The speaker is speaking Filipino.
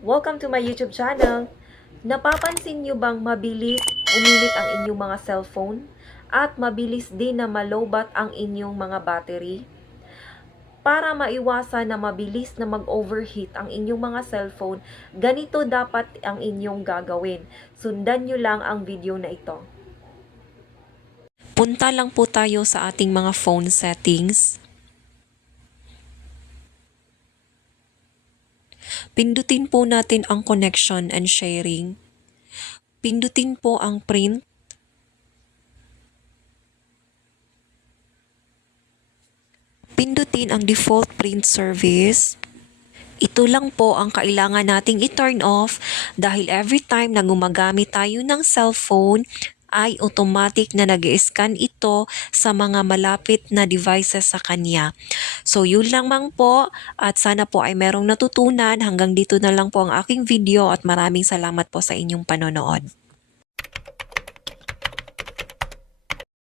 Welcome to my YouTube channel. Napapansin nyo bang mabilis uminit ang inyong mga cellphone at mabilis din na malobat ang inyong mga battery? Para maiwasan na mabilis na mag-overheat ang inyong mga cellphone, ganito dapat ang inyong gagawin. Sundan nyo lang ang video na ito. Punta lang po tayo sa ating mga phone settings. Pindutin po natin ang connection and sharing. Pindutin po ang print. Pindutin ang default print service. Ito lang po ang kailangan nating i-turn off dahil every time na gumagamit tayo ng cellphone ay automatic na nag-scan ito sa mga malapit na devices sa kanya. So yun lamang po at sana po ay merong natutunan. Hanggang dito na lang po ang aking video at maraming salamat po sa inyong panonood.